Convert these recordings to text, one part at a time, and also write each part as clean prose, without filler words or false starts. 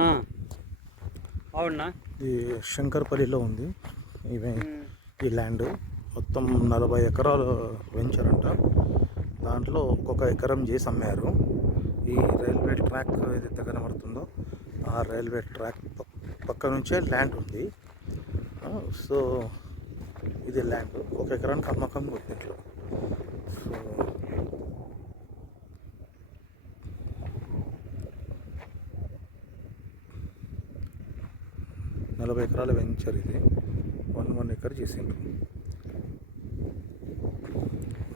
ఆ, అవునా. ఇది శంకర్పల్లిలో ఉంది. ఇవి ఈ ల్యాండ్ మొత్తం 40 ఎకరాలు వెంచర్ అంట. దాంట్లో ఒక్కొక్క ఎకరం చేసి అమ్మారు. ఈ రైల్వే ట్రాక్ ఏదైతే కనబడుతుందో ఆ రైల్వే ట్రాక్ పక్క నుంచే ల్యాండ్ ఉంది. సో ఇది ల్యాండ్ ఒక ఎకరానికి అమ్మకం ఉంది ఇంట్లో. సో 40 ఎకరాల వెంచర్ ఇది. 1 ఎకర్ చేసిండ్రు.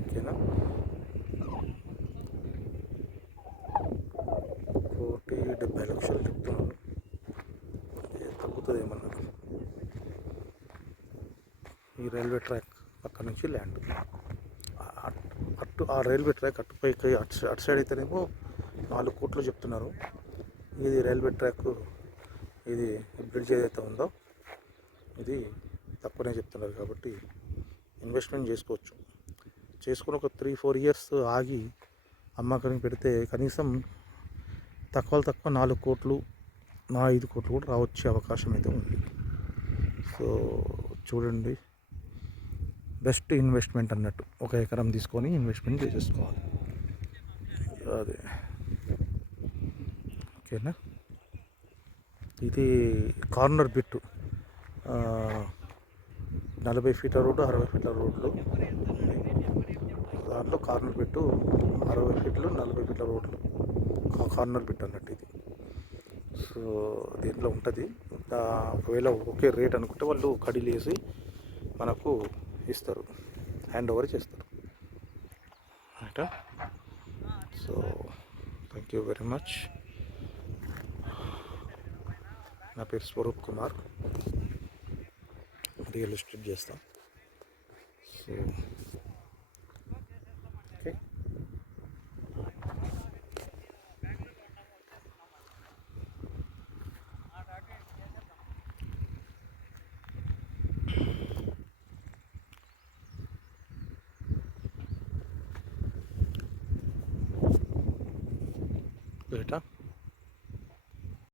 ఓకేనా. 1,70,00,000 చెప్తున్నారు. తగ్గుతుంది ఏమన్నారు. ఈ రైల్వే ట్రాక్ పక్క నుంచి ల్యాండ్ ఆ రైల్వే ట్రాక్ అటుపైకి అటు సైడ్ అయితేనేమో 4 కోట్లు చెప్తున్నారు. ఇది రైల్వే ట్రాక్, ఇది బ్రిడ్జ్ ఏదైతే ఉందో ఇది తక్కువనే చెప్తున్నారు. కాబట్టి ఇన్వెస్ట్మెంట్ చేసుకోవచ్చు. చేసుకుని ఒక 3-4 ఇయర్స్ ఆగి అమ్మకానికి పెడితే కనీసం తక్కువ 4 కోట్లు 5 కోట్లు కూడా రావచ్చే అవకాశం అయితే ఉంది. సో చూడండి, బెస్ట్ ఇన్వెస్ట్మెంట్ అన్నట్టు. ఒక ఎకరం తీసుకొని ఇన్వెస్ట్మెంట్ చేసేసుకోవాలి. అదే ఓకేనా. ఇది కార్నర్ బిట్టు, 40 ఫీట్ల రోడ్డు 60 ఫీట్ల రోడ్లు ఉన్నాయి. దాంట్లో కార్నర్ బిట్టు 60 ఫీట్లు 40 ఫీట్ల రోడ్లు కార్నర్ బిట్ అన్నట్టు ఇది. సో దీంట్లో ఉంటుంది. ఒకవేళ ఒకే రేట్ అనుకుంటే వాళ్ళు కడీలు వేసి మనకు ఇస్తారు, హ్యాండ్ ఓవర్ చేస్తారు. రైటా. So thank you very much. నా పేరు స్వరూప్ కుమార్, రియల్ ఎస్టేట్ చేస్తాం. So okay. బేటా